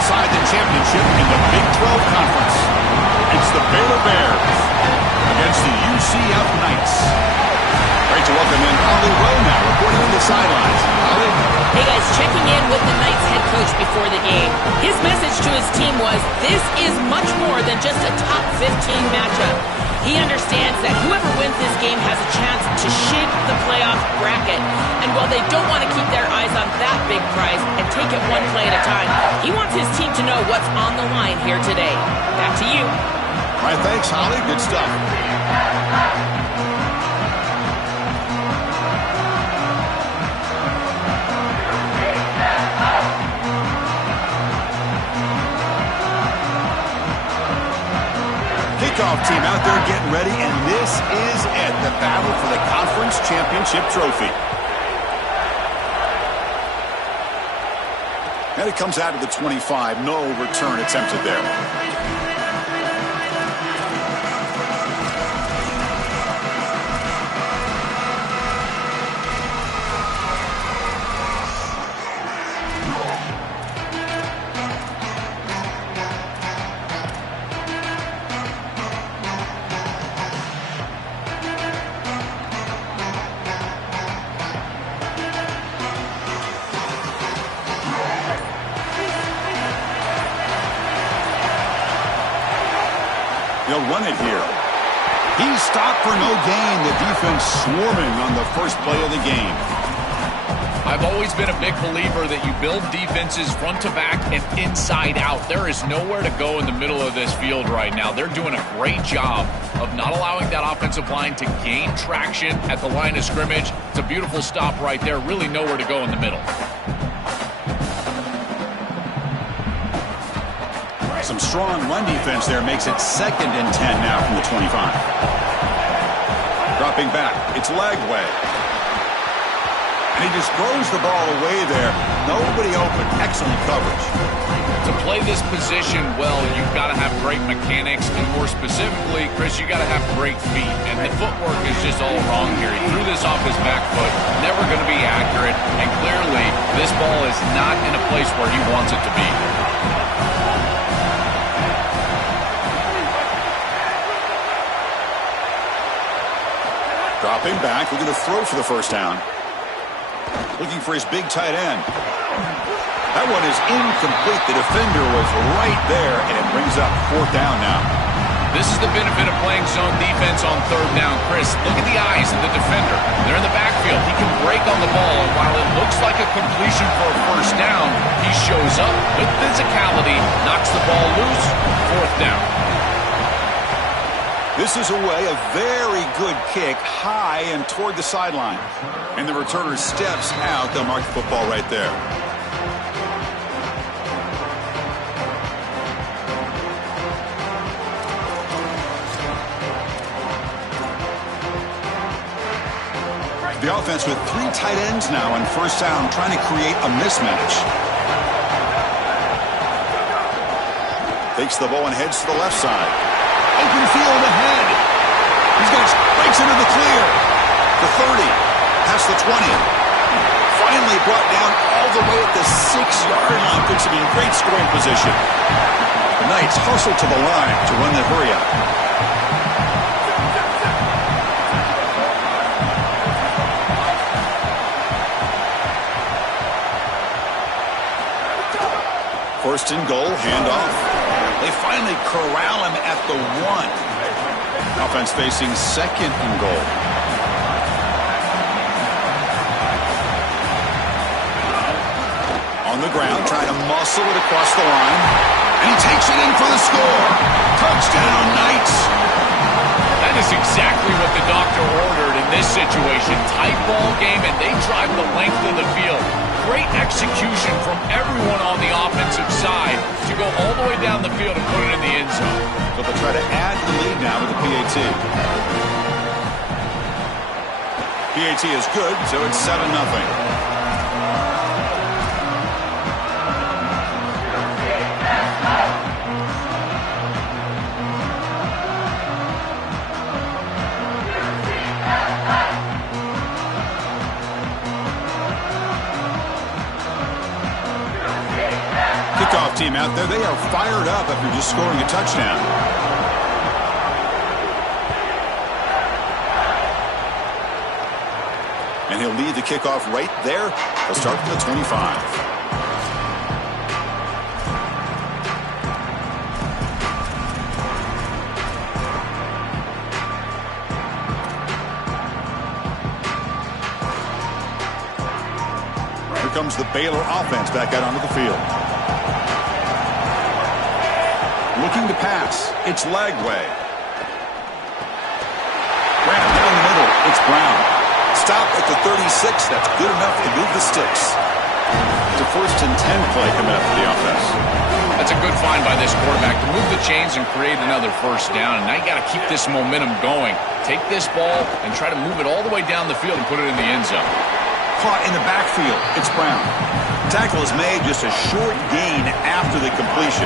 decide the championship in the Big 12 Conference. It's the Baylor Bears against the UCF Knights. Great to welcome in Holly Rowe now, reporting on the sidelines. Holly? Hey guys, checking in with the Knights head coach before the game. His message to his team was, this is much more than just a top 15 matchup. He understands that whoever wins this game has a chance to shape the playoff bracket. And while they don't want to keep their eyes on that big prize and take it one play at a time, he wants his team to know what's on the line here today. Back to you. All right, thanks, Holly. Good stuff. Kickoff team out there getting ready, and this is it, the battle for the conference championship trophy. And it comes out of the 25, no return attempted there. They'll run it here. He's stopped for no gain. The defense swarming on the first play of the game. I've always been a big believer that you build defenses front to back and inside out. There is nowhere to go in the middle of this field right now. They're doing a great job of not allowing that offensive line to gain traction at the line of scrimmage. It's a beautiful stop right there. Really nowhere to go in the middle. Some strong run defense there makes it 2nd and 10 now from the 25. Dropping back, it's Lagway. And he just throws the ball away there. Nobody open. Excellent coverage. To play this position well, you've got to have great mechanics, and more specifically, Chris, you got to have great feet. And the footwork is just all wrong here. He threw this off his back foot, never going to be accurate, and clearly this ball is not in a place where he wants it to be. Dropping back, looking to throw for the first down. Looking for his big tight end. That one is incomplete. The defender was right there, and it brings up 4th down now. This is the benefit of playing zone defense on 3rd down. Chris, look at the eyes of the defender. They're in the backfield. He can break on the ball, and while it looks like a completion for a first down, he shows up with physicality, knocks the ball loose, 4th down. This is away, a very good kick, high and toward the sideline. And the returner steps out. They'll mark the football right there. The offense with 3 tight ends now on 1st down, trying to create a mismatch. Takes the ball and heads to the left side. Open field ahead. Breaks into the clear. The 30, past the 20. Finally brought down all the way at the 6-yard line. Puts him in great scoring position. The Knights hustle to the line to run the hurry up. First and goal, handoff. They finally corral him at the 1. Offense facing 2nd and goal. On the ground, trying to muscle it across the line. And he takes it in for the score. Touchdown, Knights. That is exactly what the doctor ordered in this situation. Tight ball game, and they drive the length of the field. Great execution from everyone on the offensive side to go all the way down the field and put it in the end zone. So they'll try to add the lead now with the PAT. PAT is good, so it's 7-0. kickoff team out there, they are fired up after just scoring a touchdown. And he'll lead the kickoff right there. He'll start from the 25. Here comes the Baylor offense back out onto the field. Looking to pass. It's Lagway. Grant down the middle. It's Brown. Stop at the 36. That's good enough to move the sticks. It's a 1st and 10 play coming up for the offense. That's a good find by this quarterback to move the chains and create another 1st down. And now you got to keep this momentum going. Take this ball and try to move it all the way down the field and put it in the end zone. Caught in the backfield. It's Brown. Tackle is made, just a short gain after the completion.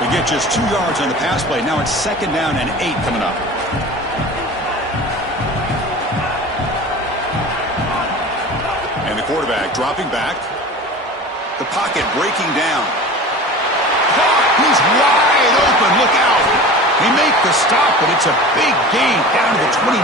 They get just 2 yards on the pass play. Now it's 2nd down and 8 coming up. And the quarterback dropping back. The pocket breaking down. He's wide open. Look out. They make the stop, but it's a big gain down to the 29.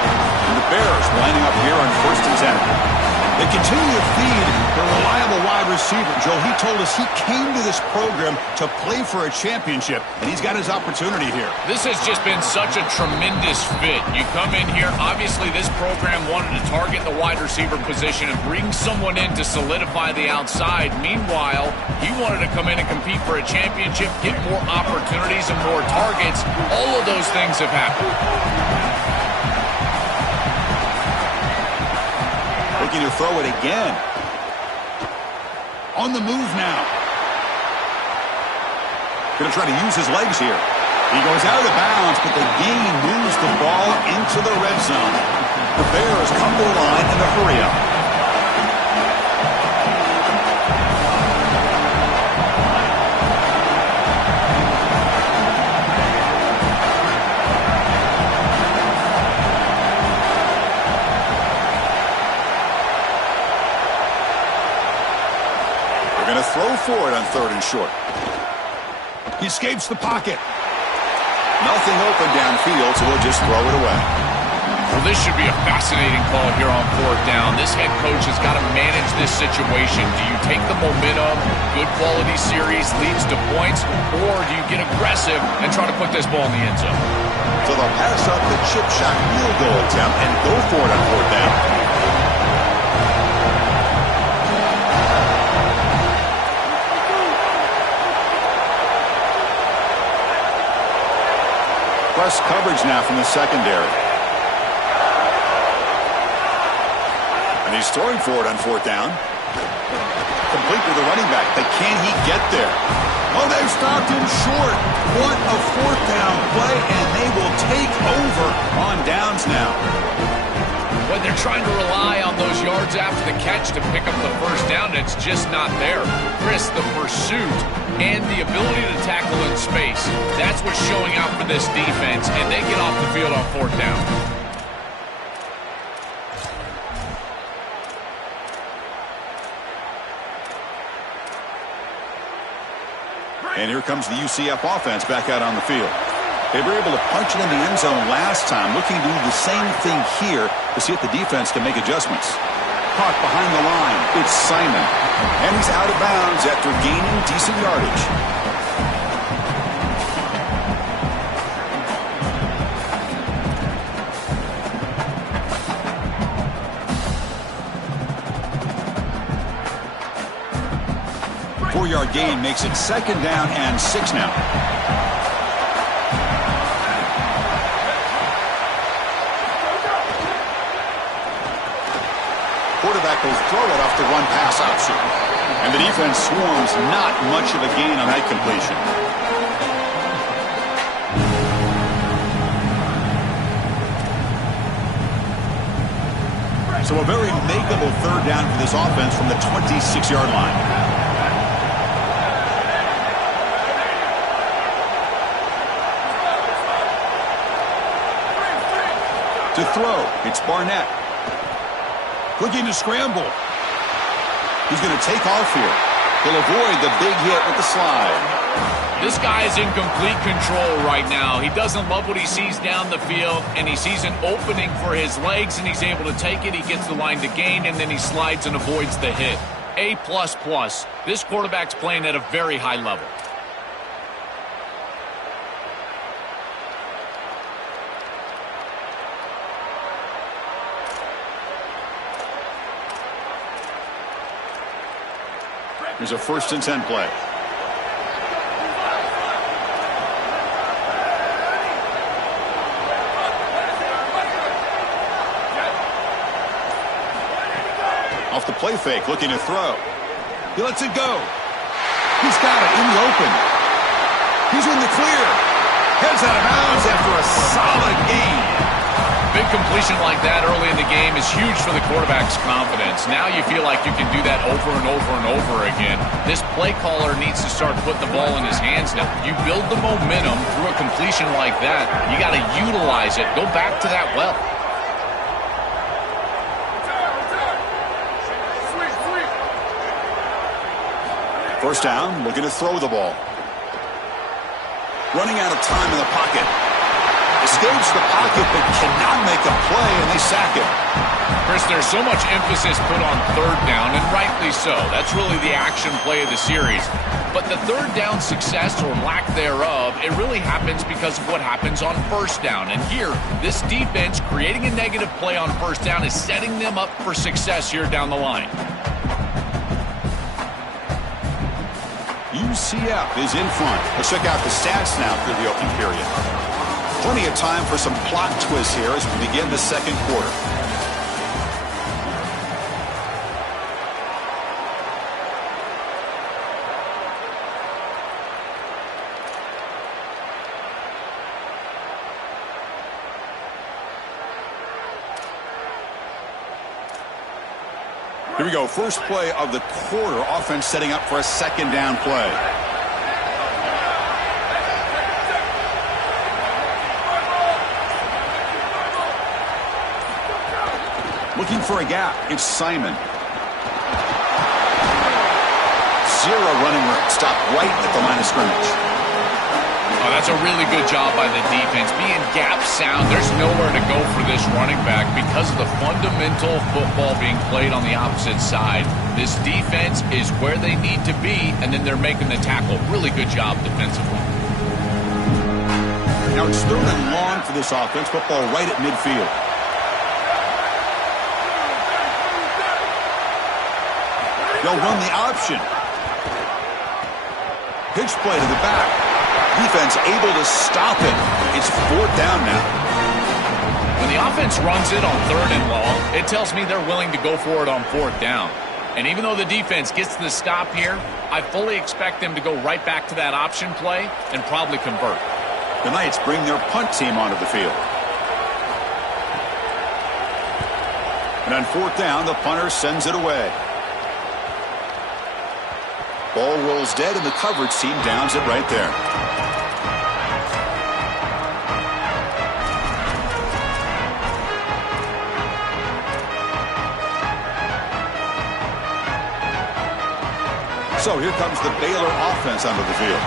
And the Bears lining up here on 1st and 10. They continue to feed their reliable wide receiver. Joe, he told us he came to this program to play for a championship, and he's got his opportunity here. This has just been such a tremendous fit. You come in here, obviously this program wanted to target the wide receiver position and bring someone in to solidify the outside. Meanwhile, he wanted to come in and compete for a championship, get more opportunities and more targets. All of those things have happened. Looking to throw it again. On the move now. Going to try to use his legs here. He goes out of bounds, but the gain moves the ball into the red zone. The Bears come to the line in a hurry up. Going to throw for it on 3rd and short. He escapes the pocket. Nothing open downfield, so we'll just throw it away. Well, this should be a fascinating call here on 4th down. This head coach has got to manage this situation. Do you take the momentum, good quality series leads to points, or do you get aggressive and try to put this ball in the end zone? So they'll pass up the chip shot field goal attempt and go for it on 4th down. Press coverage now from the secondary. And he's throwing for it on 4th down. Complete with the running back. But can he get there? Oh, they've stopped him short. What a 4th down play, and they will take over on downs now. When they're trying to rely on those yards after the catch to pick up the 1st down, it's just not there. Chris, the pursuit and the ability to tackle in space, that's what's showing out for this defense, and they get off the field on 4th down. And here comes the UCF offense back out on the field. They were able to punch it in the end zone last time, looking to do the same thing here to see if the defense can make adjustments. Caught behind the line, it's Simon. And he's out of bounds after gaining decent yardage. Four-yard gain makes it 2nd down and 6 now. Quarterback will throw it off the run-pass option. And the defense swarms, not much of a gain on that completion. So a very makeable 3rd down for this offense from the 26-yard line. To throw, it's Barnett. Looking to scramble. He's going to take off here. He'll avoid the big hit with the slide. This guy is in complete control right now. He doesn't love what he sees down the field, and he sees an opening for his legs, and he's able to take it. He gets the line to gain, and then he slides and avoids the hit. A++. This quarterback's playing at a very high level. Here's a 1st and 10 play. Off the play fake, looking to throw. He lets it go. He's got it in the open. He's in the clear. Heads out of bounds after a solid gain. Big completion like that early in the game is huge for the quarterback's confidence. Now you feel like you can do that over and over and over again. This play caller needs to start putting the ball in his hands now. You build the momentum through a completion like that. You got to utilize it. Go back to that well. First down, looking to throw the ball. Running out of time in the pocket. Escapes the pocket but cannot make a play, and they sack him. Chris, there's so much emphasis put on 3rd down, and rightly so. That's really the action play of the series. But the 3rd down success or lack thereof, it really happens because of what happens on 1st down. And here, this defense creating a negative play on 1st down is setting them up for success here down the line. UCF is in front. Let's check out the stats now through the opening period. Plenty of time for some plot twists here as we begin the 2nd quarter. Here we go. First play of the quarter. Offense setting up for a 2nd down play. Looking for a gap. It's Simon. Zero running room. Stop right at the line of scrimmage. Oh, that's a really good job by the defense. Being gap sound, there's nowhere to go for this running back because of the fundamental football being played on the opposite side. This defense is where they need to be, and then they're making the tackle. Really good job defensively. Now it's 3rd and long for this offense. Football right at midfield. They'll run the option. Pitch play to the back. Defense able to stop it. It's 4th down now. When the offense runs it on 3rd and long, it tells me they're willing to go for it on 4th down. And even though the defense gets the stop here, I fully expect them to go right back to that option play and probably convert. The Knights bring their punt team onto the field. And on 4th down, the punter sends it away. Ball rolls dead, and the coverage team downs it right there. So here comes the Baylor offense onto the field.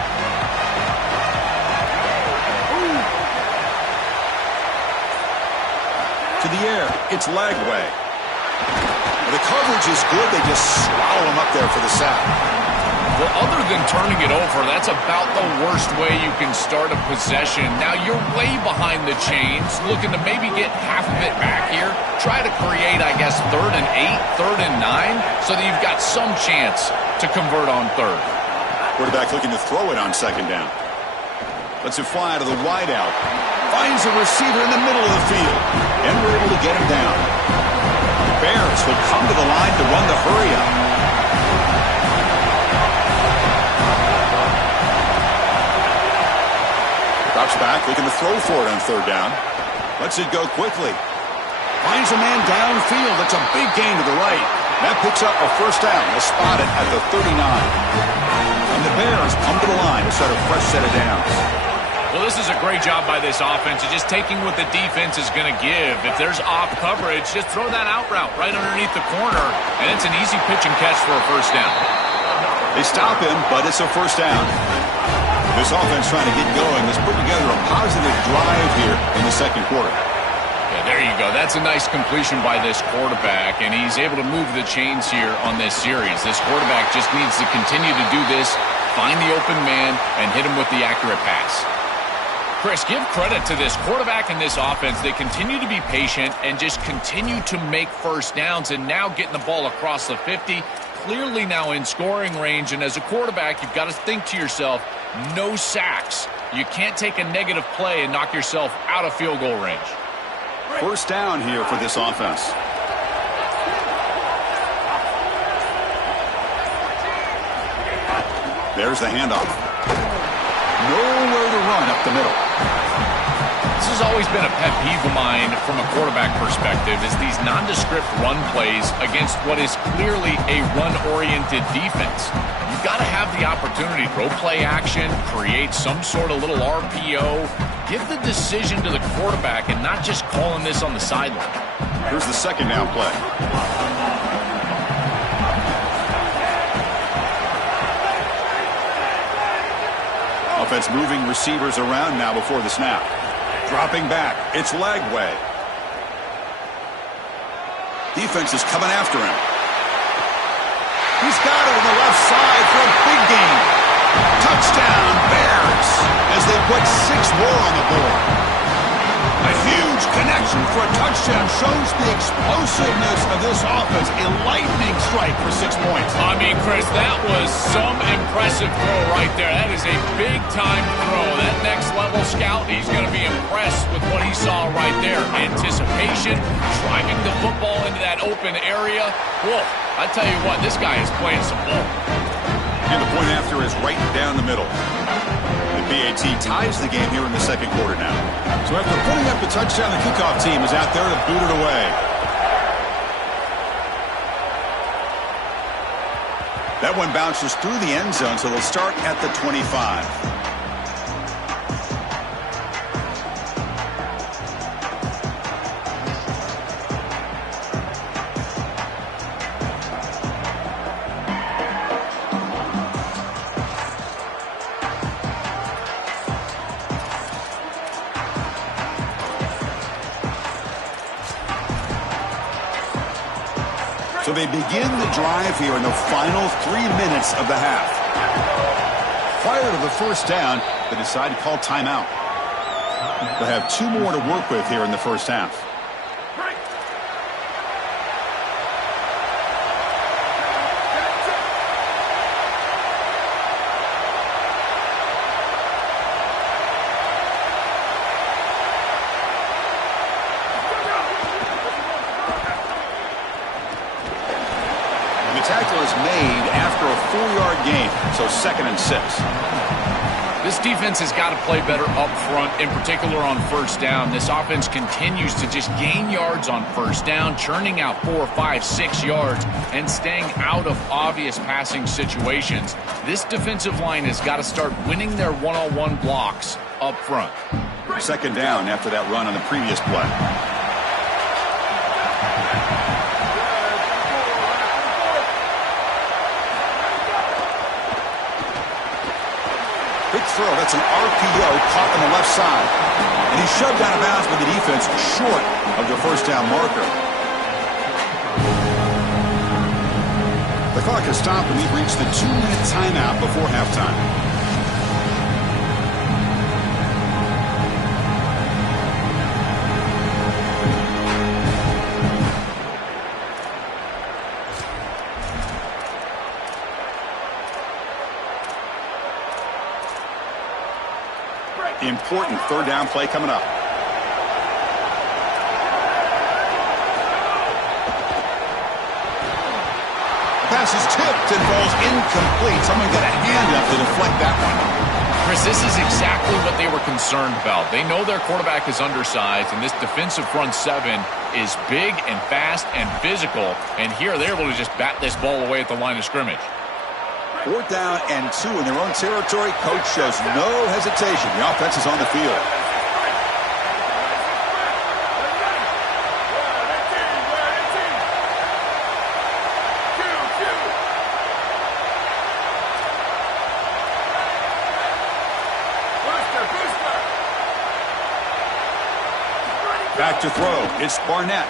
To the air, it's Lagway. The coverage is good. They just swallow him up there for the sack. Well, other than turning it over, that's about the worst way you can start a possession. Now, you're way behind the chains, looking to maybe get half of it back here. Try to create, I guess, 3rd and 8, 3rd and 9, so that you've got some chance to convert on 3rd. Quarterback looking to throw it on 2nd down. Lets it fly to the wideout. Finds a receiver in the middle of the field. And we're able to get him down. The Bears will come to the line to run the hurry-up. Drops back, looking to throw for it on 3rd down. Lets it go quickly. Finds a man downfield. That's a big gain to the right. That picks up a 1st down. They'll spot it at the 39. And the Bears come to the line to start a fresh set of downs. Well, this is a great job by this offense of just taking what the defense is going to give. If there's off coverage, just throw that out route right underneath the corner, and it's an easy pitch and catch for a 1st down. They stop him, but it's a first down. This offense trying to get going has put together a positive drive here in the second quarter. Yeah, there you go. That's a nice completion by this quarterback, and he's able to move the chains here on this series. This quarterback just needs to continue to do this, find the open man, and hit him with the accurate pass. Chris, give credit to this quarterback and this offense. They continue to be patient and just continue to make first downs, and now getting the ball across the 50, clearly now in scoring range. And as a quarterback, you've got to think to yourself, no sacks. You can't take a negative play and knock yourself out of field goal range. First down here for this offense. There's the handoff. Nowhere to run up the middle. This has always been a pet peeve of mine from a quarterback perspective, is these nondescript run plays against what is clearly a run-oriented defense. You've got to have the opportunity to throw play action, create some sort of little RPO, give the decision to the quarterback and not just calling this on the sideline. Here's the second down play. Offense moving receivers around now before the snap. Dropping back. It's leg way. Defense is coming after him. He's got it on the left side for a big gain. Touchdown, Bears, as they put 6 more on the board. A huge connection for a touchdown shows the explosiveness of this offense. A lightning strike for 6 points. I mean, Chris, that was some impressive throw right there. That is a big-time throw. That next-level scout, he's going to be impressed with what he saw right there. Anticipation, driving the football into that open area. Whoa, I tell you what, this guy is playing some ball. And the point after is right down the middle. The BAT ties the game here in the second quarter now. So after putting up the touchdown, the kickoff team is out there to boot it away. That one bounces through the end zone, so they'll start at the 25. So they begin the drive here in the final 3 minutes of the half. Prior to the first down, they decide to call timeout. They have 2 more to work with here in the first half. Tackle is made after a 4-yard gain, so 2nd and 6. This defense has got to play better up front, in particular on first down. This offense continues to just gain yards on first down, churning out 4, 5, 6 yards, and staying out of obvious passing situations. This defensive line has got to start winning their one-on-one blocks up front. 2nd down after that run on the previous play. Big throw. That's an RPO caught on the left side. And he's shoved out of bounds by the defense short of the first down marker. The clock has stopped and we've reached the 2-minute timeout before halftime. Important 3rd down play coming up. Pass is tipped and falls incomplete. Someone got a hand up to deflect that one. Chris, this is exactly what they were concerned about. They know their quarterback is undersized, and this defensive front 7 is big and fast and physical. And here they're able to just bat this ball away at the line of scrimmage. 4th down and 2 in their own territory. Coach shows no hesitation. The offense is on the field. Back to throw. It's Barnett.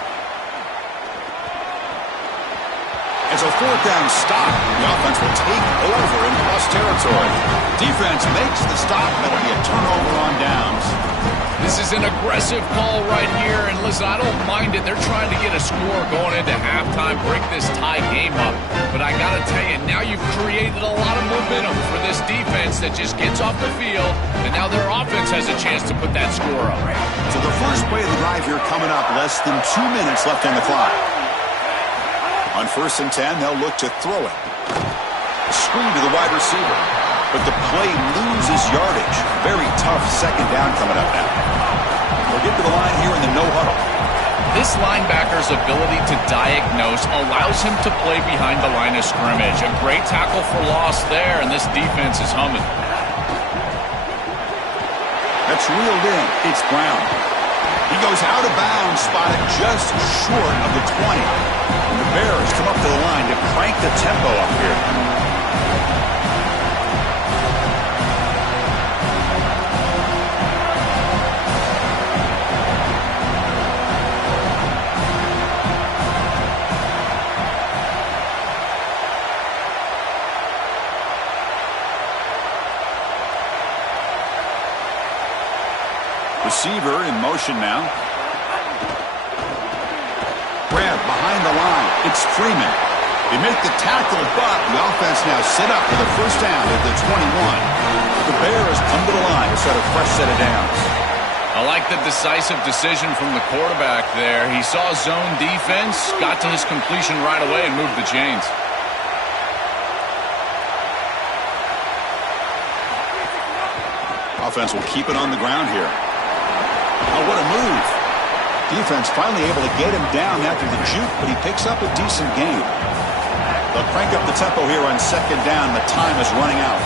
It's a fourth down stop. The offense will take over in plus territory. Defense makes the stop. That'll be a turnover on downs. This is an aggressive call right here, and listen, I don't mind it. They're trying to get a score going into halftime, break this tie game up. But I got to tell you, now you've created a lot of momentum for this defense that just gets off the field, and now their offense has a chance to put that score up. So the first play of the drive here coming up, less than 2 minutes left on the clock. On 1st and 10, they'll look to throw it. A screen to the wide receiver. But the play loses yardage. Very tough second down coming up now. We'll get to the line here in the no huddle. This linebacker's ability to diagnose allows him to play behind the line of scrimmage. A great tackle for loss there, and this defense is humming. That's reeled in. It's Brown. He goes out of bounds, spotted just short of the 20. And the Bears come up to the line to crank the tempo up here. Receiver in motion now. Grab behind the line. It's Freeman. They make the tackle, but the offense now set up for the first down at the 21. The Bears come to the line to set a fresh set of downs. I like the decisive decision from the quarterback there. He saw zone defense, got to his completion right away, and moved the chains. Offense will keep it on the ground here. Oh, what a move. Defense finally able to get him down after the juke, but he picks up a decent gain. They'll crank up the tempo here on 2nd down. The time is running out.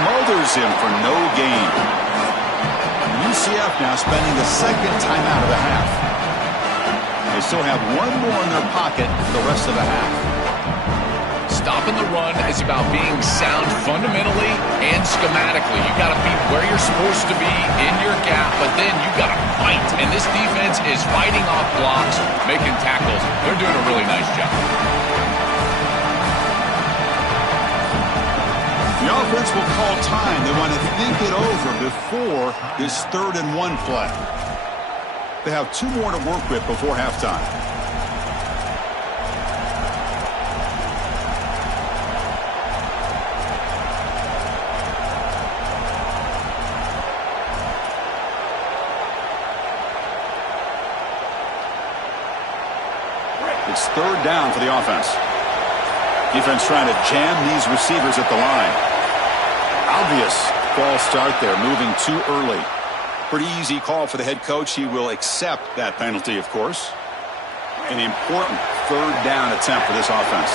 Smothers him for no gain. UCF now spending the 2nd timeout of the half. They still have one more in their pocket for the rest of the half. Stopping the run is about being sound fundamentally and schematically. You got to be where you're supposed to be in your gap, but then you got to fight. And this defense is fighting off blocks, making tackles. They're doing a really nice job. The offense will call time. They want to think it over before this 3rd and 1 play. They have 2 more to work with before halftime. It's 3rd down for the offense. Defense trying to jam these receivers at the line. Obvious false start there, moving too early. Pretty easy call for the head coach. He will accept that penalty, of course. An important 3rd down attempt for this offense.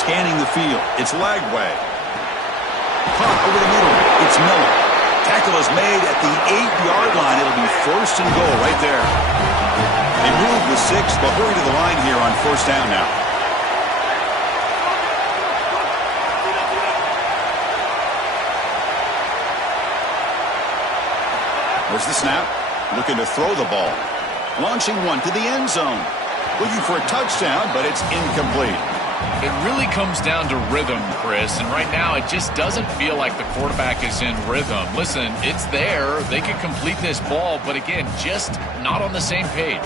Scanning the field. It's Lagway. Caught over the middle. It's Miller. Tackle is made at the 8-yard line. It'll be 1st and goal right there. They move the 6. They'll hurry to the line here on 1st down now. There's the snap. Looking to throw the ball. Launching one to the end zone. Looking for a touchdown, but it's incomplete. It really comes down to rhythm, Chris, and right now it just doesn't feel like the quarterback is in rhythm. Listen, it's there. They could complete this ball, but again, just not on the same page.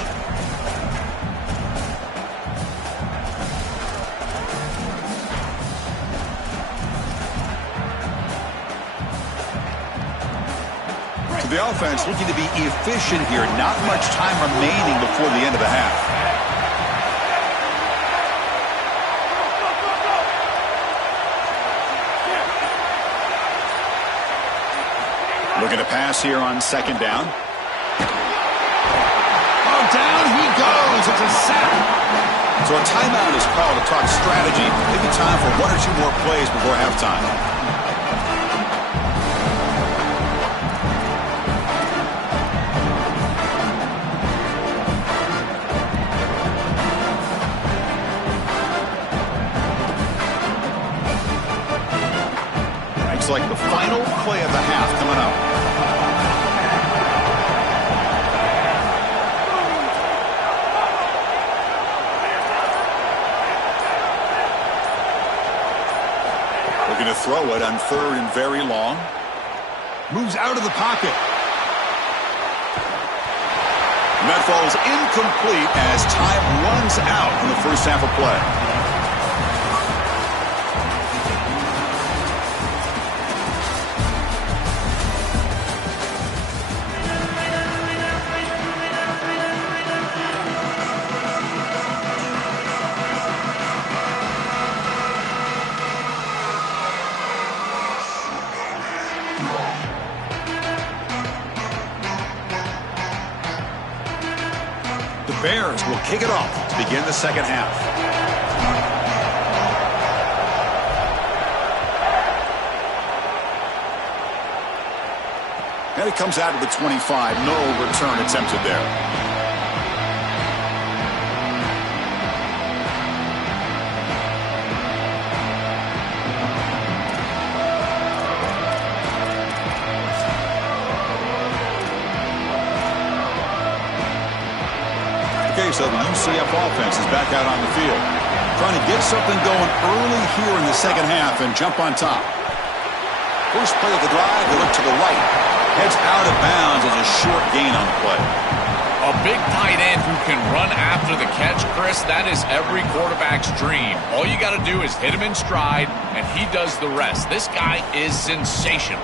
So the offense looking to be efficient here. Not much time remaining before the end of the half. pass here on second down. Oh, down he goes. It's a sack. So a timeout is called to talk strategy. Maybe time for one or two more plays before halftime. Looks like the final play of the half coming up. Looking to throw it on third and very long. Moves out of the pocket. And that falls incomplete as time runs out in the first half of play. Bears will kick it off to begin the second half. And it comes out of the 25. No return attempted there. So the UCF offense is back out on the field, trying to get something going early here in the second half and jump on top. First play of the drive, they look to the right. Heads out of bounds as a short gain on the play. A big tight end who can run after the catch, Chris, that is every quarterback's dream. All you got to do is hit him in stride, and he does the rest. This guy is sensational.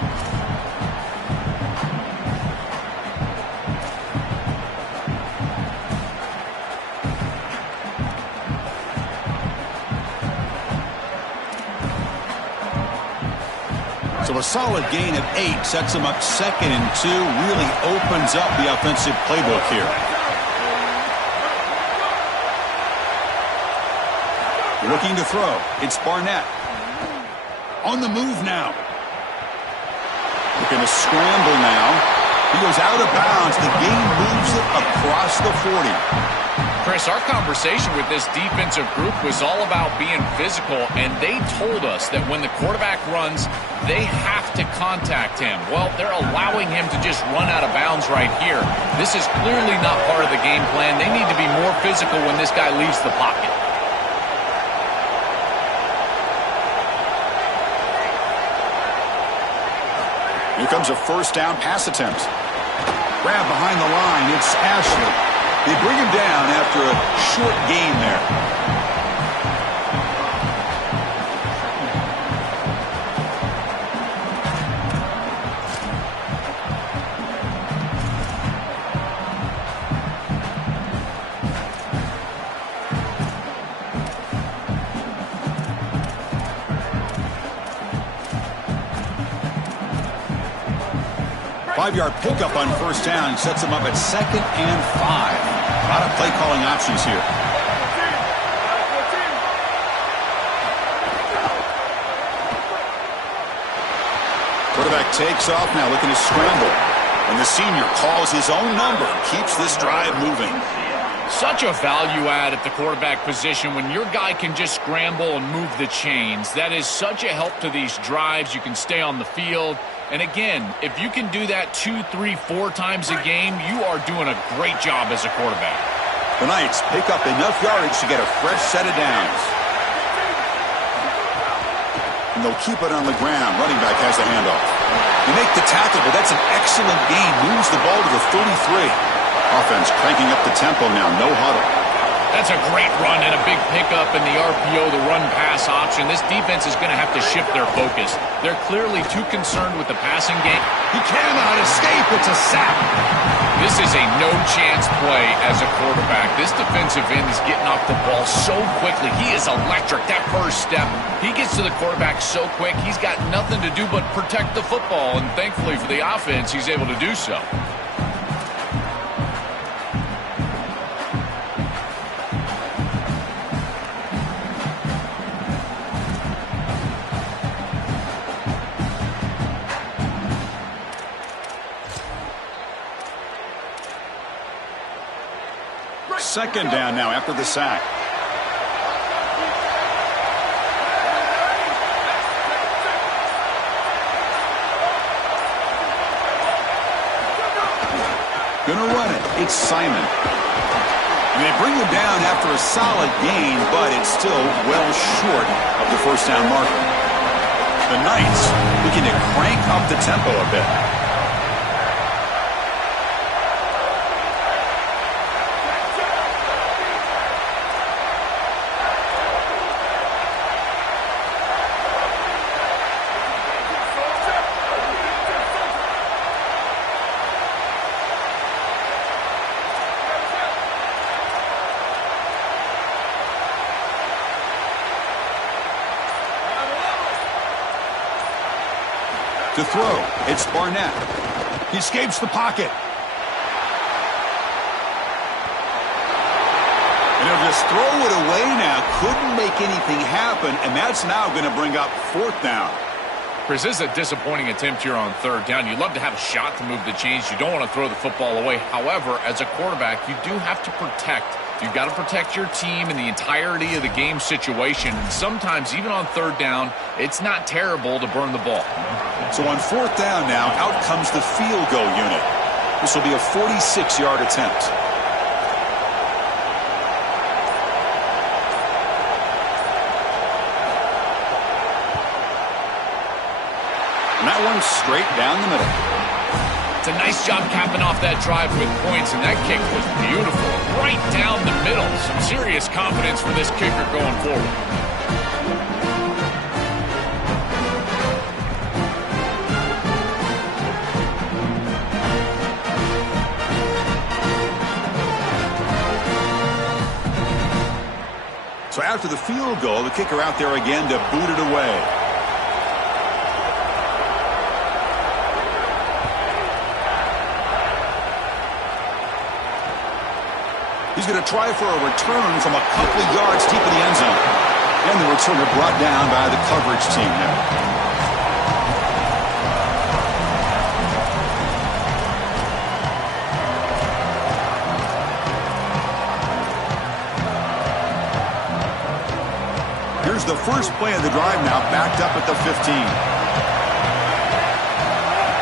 So a solid gain of 8 sets him up 2nd and 2. Really opens up the offensive playbook here. Looking to throw. It's Barnett. On the move now. Looking to scramble now. He goes out of bounds. The game moves it across the 40. Chris, our conversation with this defensive group was all about being physical, and they told us that when the quarterback runs, they have to contact him. Well, they're allowing him to just run out of bounds right here. This is clearly not part of the game plan. They need to be more physical when this guy leaves the pocket. Here comes a first down pass attempt. Grab behind the line. It's Ashley. They bring him down after a short gain there. 5-yard pickup on first down sets him up at 2nd and 5. A lot of play calling options here. Quarterback takes off now, looking to scramble. And the senior calls his own number, keeps this drive moving. Such a value add at the quarterback position when your guy can just scramble and move the chains. That is such a help to these drives. You can stay on the field. And again, if you can do that 2, 3, 4 times a game, you are doing a great job as a quarterback. The Knights pick up enough yardage to get a fresh set of downs. And they'll keep it on the ground. Running back has the handoff. You make the tackle, but that's an excellent gain. Moves the ball to the 33. Offense cranking up the tempo now. No huddle. That's a great run and a big pickup in the RPO, the run-pass option. This defense is going to have to shift their focus. They're clearly too concerned with the passing game. He cannot escape. It's a sack. This is a no-chance play as a quarterback. This defensive end is getting off the ball so quickly. He is electric. That first step, he gets to the quarterback so quick, he's got nothing to do but protect the football, and thankfully for the offense, he's able to do so. Second down now after the sack. Gonna run it. It's Simon. And they bring him down after a solid gain, but it's still well short of the first down marker. The Knights looking to crank up the tempo a bit. To throw, it's Barnett. He escapes the pocket. And he'll just throw it away now. Couldn't make anything happen, and that's now going to bring up fourth down. Chris, this is a disappointing attempt here on third down. You'd love to have a shot to move the chains. You don't want to throw the football away. However, as a quarterback, you do have to protect. You've got to protect your team in the entirety of the game situation. And sometimes, even on third down, it's not terrible to burn the ball. So on fourth down now, out comes the field goal unit. This will be a 46-yard attempt. And that one's straight down the middle. It's a nice job capping off that drive with points, and that kick was beautiful. Right down the middle. Some serious confidence for this kicker going forward. So after the field goal, the kicker out there again to boot it away. He's going to try for a return from a couple of yards deep in the end zone. And the returner brought down by the coverage team now. Here's the first play of the drive now, backed up at the 15.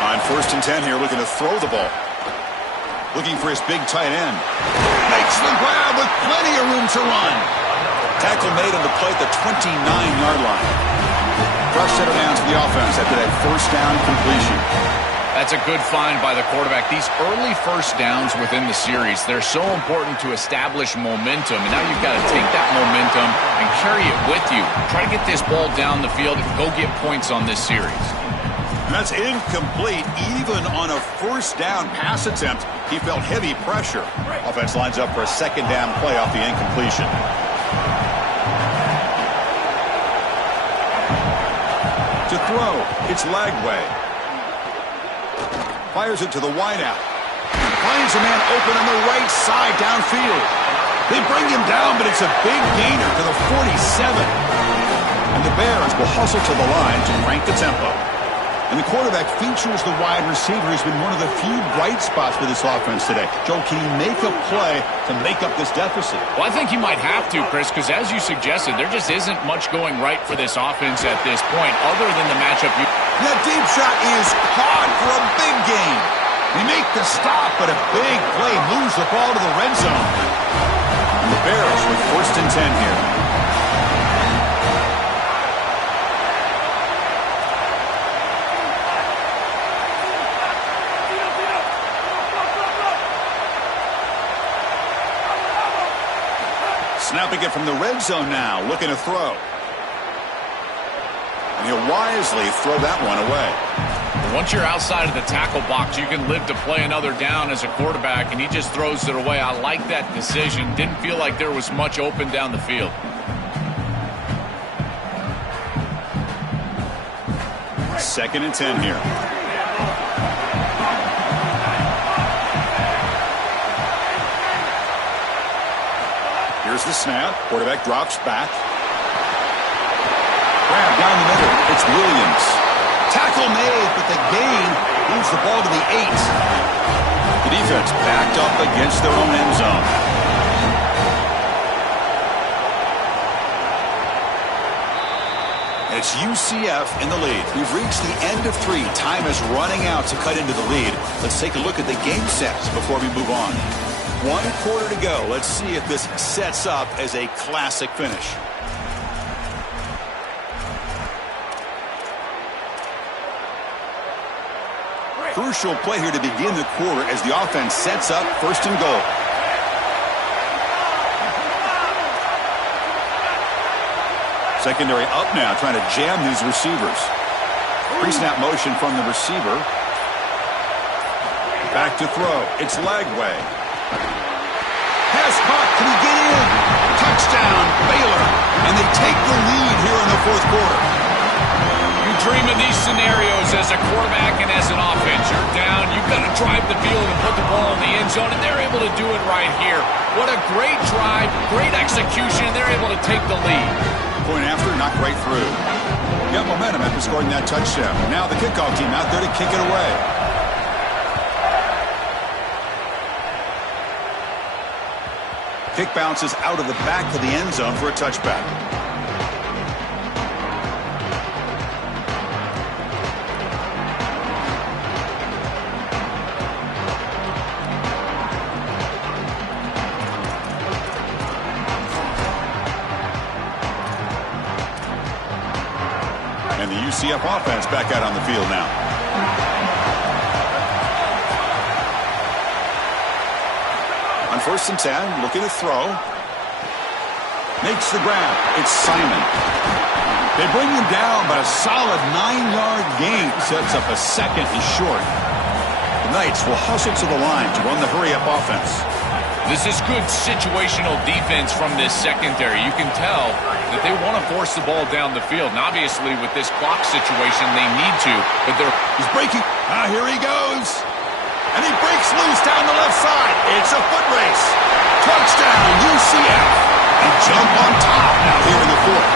On 1st and 10 here, looking to throw the ball. Looking for his big tight end. Makes the grab with plenty of room to run. Tackle made on the play at the 29-yard line. Fresh set of downs for the offense after that first down completion. That's a good find by the quarterback. These early first downs within the series, they're so important to establish momentum. And now you've got to take that momentum and carry it with you. Try to get this ball down the field and go get points on this series. That's incomplete. Even on a first down pass attempt, he felt heavy pressure. Offense lines up for a second down play off the incompletion. To throw, it's Lagway. Fires it to the wideout. Finds a man open on the right side downfield. They bring him down, but it's a big gainer to the 47. And the Bears will hustle to the line to crank the tempo. And the quarterback features the wide receiver. He's been one of the few bright spots for this offense today. Joe, can he make a play to make up this deficit? Well, I think he might have to, Chris, because as you suggested, there just isn't much going right for this offense at this point, other than the matchup. That deep shot is caught for a big gain. They make the stop, but a big play moves the ball to the red zone. And the Bears with 1st and 10 here. Snapping it from the red zone now, looking to throw. And he'll wisely throw that one away. Once you're outside of the tackle box, you can live to play another down as a quarterback, and he just throws it away. I like that decision. Didn't feel like there was much open down the field. Second and 10 here. Here's the snap. Quarterback drops back. Grab down the middle. It's Williams. Tackle made, but the gain moves the ball to the 8. The defense backed up against their own end zone. It's UCF in the lead. We've reached the end of 3. Time is running out to cut into the lead. Let's take a look at the game sets before we move on. 1 quarter to go. Let's see if this sets up as a classic finish. Crucial play here to begin the quarter as the offense sets up first and goal. Secondary up now, trying to jam these receivers. Pre-snap motion from the receiver. Back to throw. It's Lagway. Pass caught. Can he get in? Touchdown, Baylor. And they take the lead here in the fourth quarter. You dream of these scenarios as a quarterback and as an offense. You're down. You've got to drive the field and put the ball in the end zone, and they're able to do it right here. What a great drive, great execution, and they're able to take the lead. Point after, knocked right through. Got momentum after scoring that touchdown. Now the kickoff team out there to kick it away. Kick bounces out of the back of the end zone for a touchback. And the UCF offense back out on the field now. On 1st and 10, looking to throw. Makes the grab. It's Simon. They bring him down, but a solid 9-yard gain sets up a second and short. The Knights will hustle to the line to run the hurry-up offense. This is good situational defense from this secondary. You can tell that they want to force the ball down the field. And obviously, with this clock situation, they need to. But he's breaking. Here he goes. And he breaks loose down the left side. It's a foot race. Touchdown, UCF. And jump on top now here in the fourth.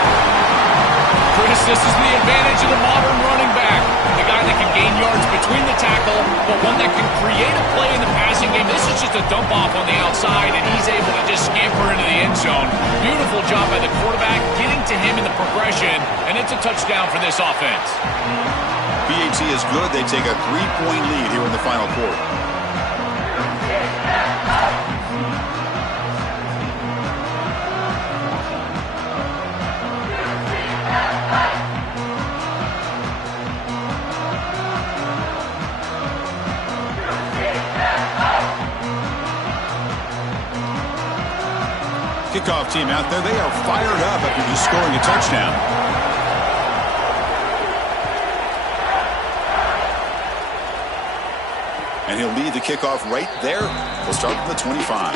Chris, this is the advantage of the modern running back. The guy that can gain yards between the tackle, but one that can create a play in the passing game. This is just a dump off on the outside, and he's able to just scamper into the end zone. Beautiful job by the quarterback, getting to him in the progression, and it's a touchdown for this offense. BAT is good. They take a 3-point lead here in the final quarter. Kickoff team out there. They are fired up after just scoring a touchdown. And he'll lead the kickoff right there. We'll start from the 25.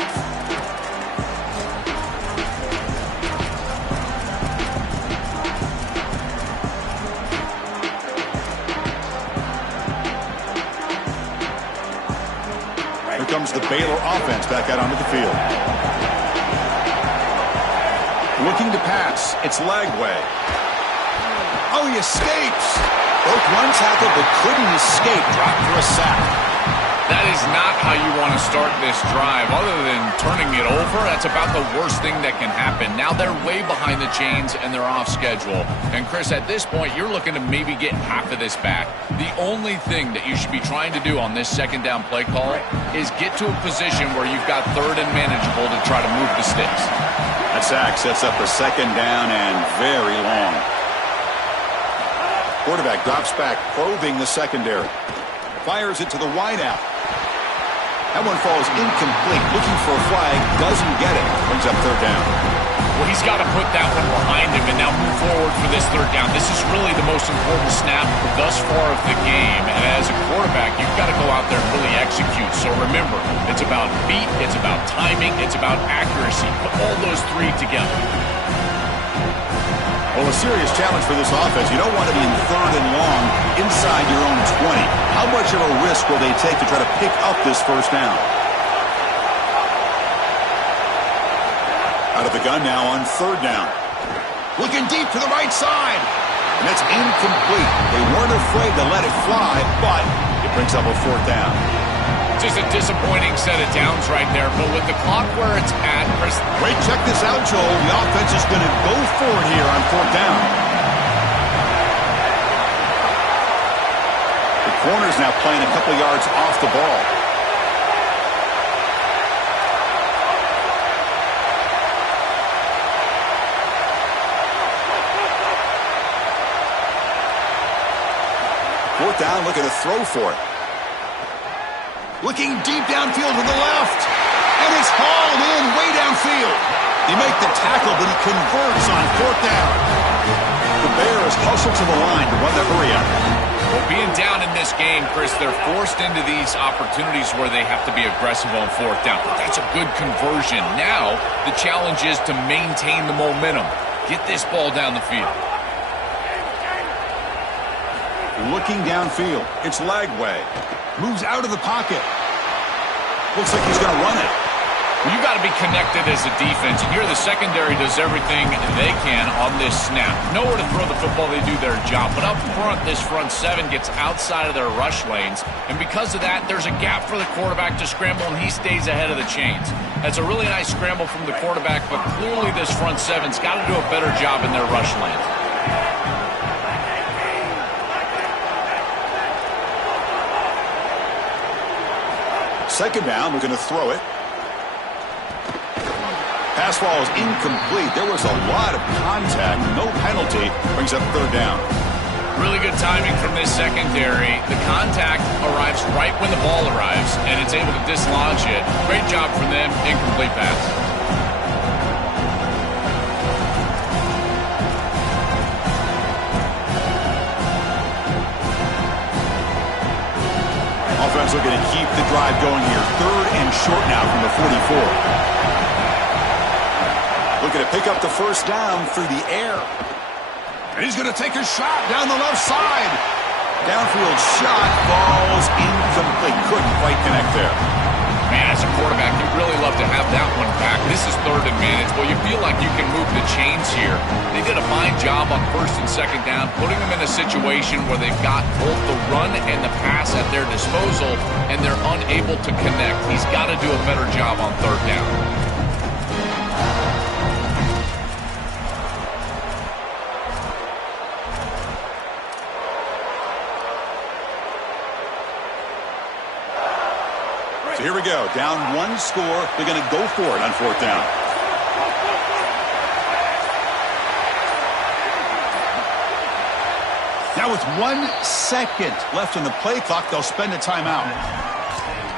Here comes the Baylor offense back out onto the field. Looking to pass. It's Lagway. Oh, he escapes. Broke one tackle but couldn't escape. Dropped for a sack. That is not how you want to start this drive. Other than turning it over, that's about the worst thing that can happen. Now they're way behind the chains and they're off schedule. And Chris, at this point, you're looking to maybe get half of this back. The only thing that you should be trying to do on this second down play call is get to a position where you've got third and manageable to try to move the sticks. That sack sets up a second down and very long. Quarterback drops back, probing the secondary. Fires it to the wideout. That one falls incomplete. Looking for a flag, doesn't get it. Brings up third down. Well, he's got to put that one behind him and now move forward for this third down. This is really the most important snap thus far of the game. And as a quarterback, you've got to go out there and really execute. So remember, it's about feet, it's about timing, it's about accuracy. Put all those three together. Well, a serious challenge for this offense. You don't want to be in third and long inside your own 20. How much of a risk will they take to try to pick up this first down? Out of the gun now on third down. Looking deep to the right side. And it's incomplete. They weren't afraid to let it fly, but it brings up a fourth down. Just a disappointing set of downs right there, but with the clock where it's at, Chris. Wait, check this out, Joel. The offense is going to go for it here on fourth down. The corner's now playing a couple yards off the ball. Fourth down, looking to throw for it. Looking deep downfield to the left. And it's hauled in way downfield. They make the tackle, but he converts on fourth down. The Bears hustle to the line to run the hurry up. Well, being down in this game, Chris, they're forced into these opportunities where they have to be aggressive on fourth down. But that's a good conversion. Now, the challenge is to maintain the momentum. Get this ball down the field. Looking downfield. It's Lagway. Moves out of the pocket. Looks like he's going to run it. Well, you got to be connected as a defense. And here the secondary does everything they can on this snap. Nowhere to throw the football, they do their job. But up front, this front seven gets outside of their rush lanes. And because of that, there's a gap for the quarterback to scramble, and he stays ahead of the chains. That's a really nice scramble from the quarterback, but clearly this front seven's got to do a better job in their rush lanes. Second down, we're going to throw it. Pass ball is incomplete. There was a lot of contact. No penalty. Brings up third down. Really good timing from this secondary. The contact arrives right when the ball arrives, and it's able to dislodge it. Great job from them. Incomplete pass. Offense looking to keep the drive going here. Third and short now from the 44. Looking to pick up the first down through the air. And he's going to take a shot down the left side. Downfield shot falls incomplete. Couldn't quite connect there. Man, as a quarterback, you'd really love to have that one back. This is third and managed. Well, you feel like you can move the chains here. They did a fine job on first and second down, putting them in a situation where they've got both the run and the pass at their disposal, and they're unable to connect. He's got to do a better job on third down. So here we go. Down one score. They're going to go for it on fourth down. Now with 1 second left on the play clock, they'll spend a timeout.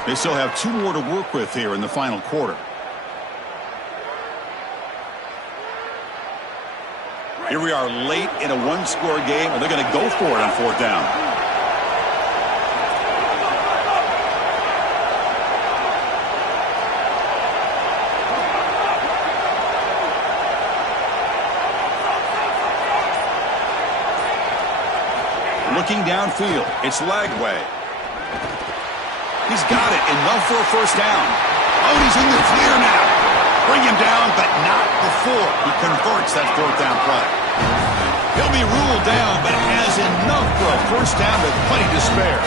They still have 2 more to work with here in the final quarter. Here we are late in a one-score game, and they're going to go for it on fourth down. Looking downfield, it's Lagway. He's got it, enough for a first down. Oh, he's in the clear now. Bring him down, but not before he converts that fourth down play. He'll be ruled down, but has enough for a first down with plenty to spare.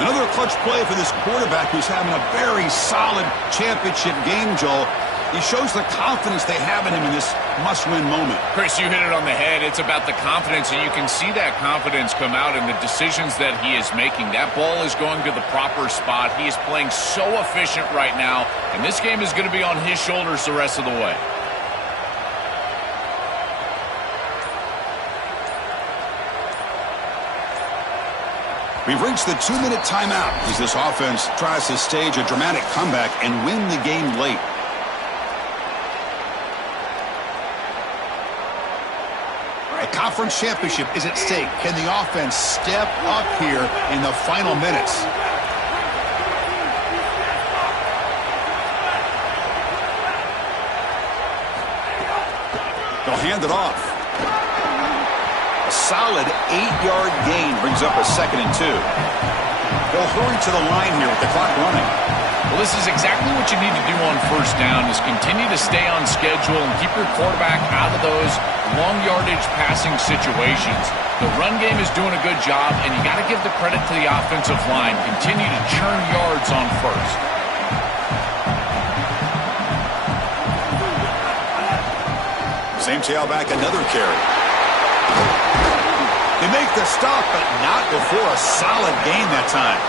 Another clutch play for this quarterback who's having a very solid championship game, Joel. He shows the confidence they have in him in this must-win moment. Chris, you hit it on the head. It's about the confidence, and you can see that confidence come out in the decisions that he is making. That ball is going to the proper spot. He is playing so efficient right now, and this game is going to be on his shoulders the rest of the way. We've reached the 2-minute timeout as this offense tries to stage a dramatic comeback and win the game late. A conference championship is at stake. Can the offense step up here in the final minutes? They'll hand it off. A solid 8-yard gain brings up a 2nd and 2. They'll hurry to the line here with the clock running. Well, this is exactly what you need to do on first down, is continue to stay on schedule and keep your quarterback out of those long yardage passing situations. The run game is doing a good job, and you got to give the credit to the offensive line. Continue to churn yards on first. Same tailback, another carry. They make the stop, but not before a solid gain that time.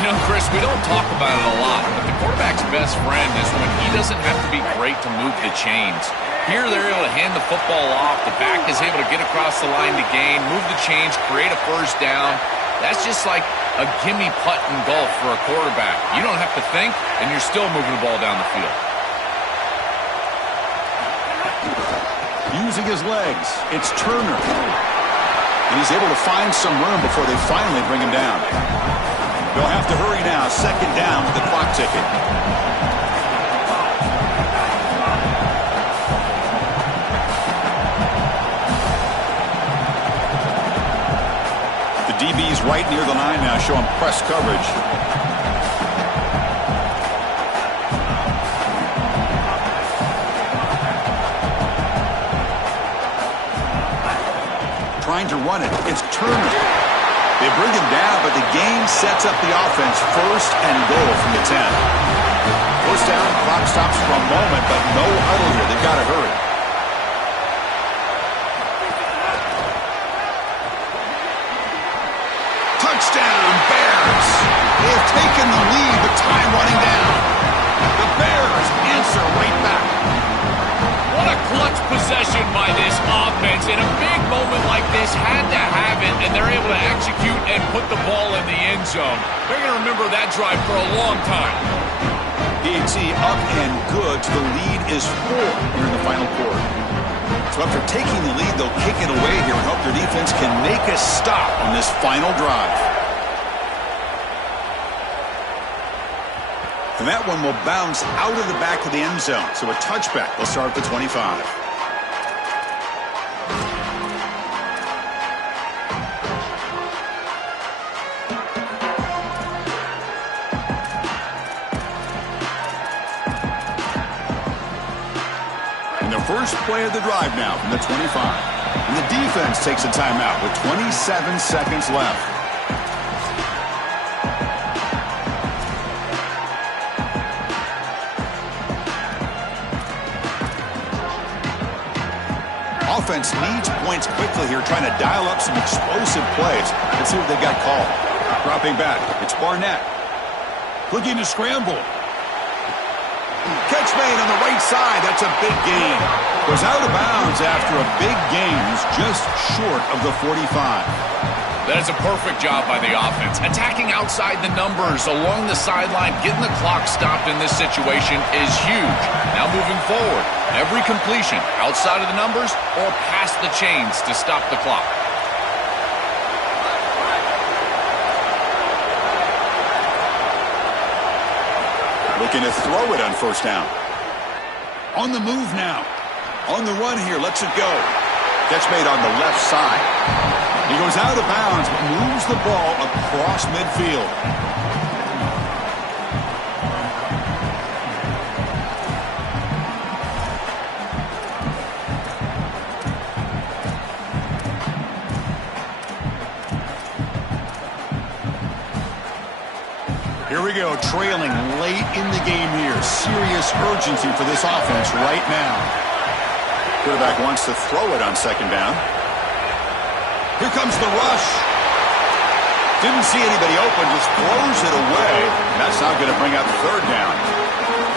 You know, Chris, we don't talk about it a lot, but the quarterback's best friend is when he doesn't have to be great to move the chains. Here, they're able to hand the football off. The back is able to get across the line to gain, move the chains, create a first down. That's just like a gimme putt in golf for a quarterback. You don't have to think, and you're still moving the ball down the field. Using his legs, it's Turner. And he's able to find some room before they finally bring him down. They'll have to hurry now. 2nd down with the clock ticking. The DB's right near the line now, showing press coverage. Trying to run it. It's Turner. They bring him down, but the game sets up the offense 1st and goal from the 10. First down, clock stops for a moment, but no huddle here. They've got to hurry. Touchdown, Bears. They have taken the lead, but time running down. The Bears answer right back. What a clutch possession by this offense. In a big moment like this, had to have it, and they're able to execute and put the ball in the end zone. They're going to remember that drive for a long time. DT up and good. The lead is 4 here in the final quarter. So after taking the lead, they'll kick it away here and hope their defense can make a stop on this final drive. And that one will bounce out of the back of the end zone. So a touchback. They'll start at the 25. And the first play of the drive now from the 25. And the defense takes a timeout with 27 seconds left. Offense needs points quickly here, trying to dial up some explosive plays. Let's see what they got called. Dropping back, it's Barnett. Looking to scramble. Catch made on the right side. That's a big gain. Goes out of bounds after a big gain. He's just short of the 45. That is a perfect job by the offense. Attacking outside the numbers, along the sideline, getting the clock stopped in this situation is huge. Now moving forward, every completion outside of the numbers or past the chains to stop the clock. Looking to throw it on first down. On the move now. On the run here, lets it go. Catch made on the left side. He goes out of bounds, but moves the ball across midfield. Here we go, trailing late in the game here. Serious urgency for this offense right now. Quarterback wants to throw it on second down. Here comes the rush. Didn't see anybody open, just throws it away. That's not going to bring up third down.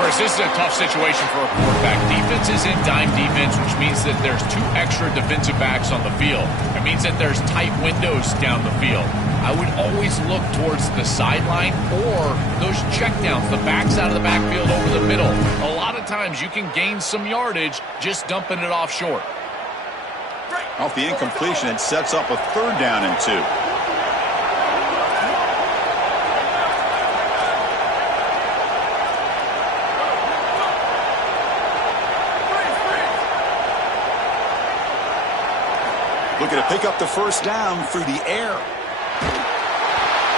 Chris, this is a tough situation for a quarterback. Defense is in dime defense, which means that there's 2 extra defensive backs on the field. It means that there's tight windows down the field. I would always look towards the sideline or those checkdowns, the backs out of the backfield over the middle. A lot of times you can gain some yardage just dumping it off short. Off the incompletion, it sets up a 3rd down and 2. Looking to pick up the 1st down through the air.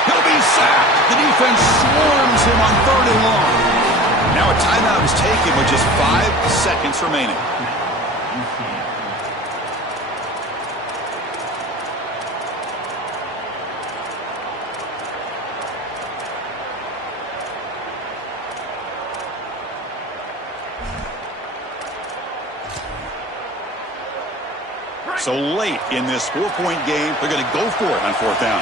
He'll be sacked. The defense swarms him on 3rd and long. Now a timeout is taken with just 5 seconds remaining. So late in this 4-point game, they're going to go for it on 4th down.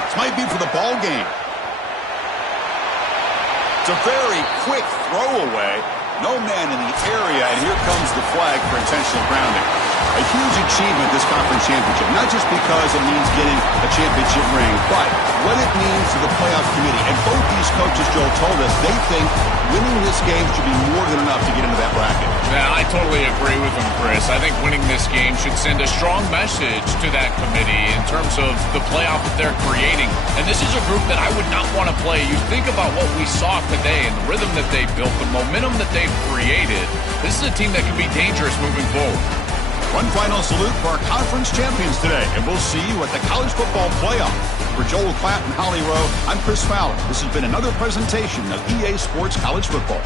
This might be for the ball game. It's a very quick throwaway. No man in the area, and here comes the flag for intentional grounding. A huge achievement, this conference championship, not just because it means getting a championship ring, but what it means to the playoff committee. And both these coaches, Joel, told us they think winning this game should be more than enough to get into that bracket. Yeah, I totally agree with him, Chris. I think winning this game should send a strong message to that committee in terms of the playoff that they're creating. And this is a group that I would not want to play. You think about what we saw today and the rhythm that they built, the momentum that they've created. This is a team that can be dangerous moving forward. One final salute for our conference champions today, and we'll see you at the college football playoff. For Joel Klatt and Holly Rowe, I'm Chris Fowler. This has been another presentation of EA Sports College Football.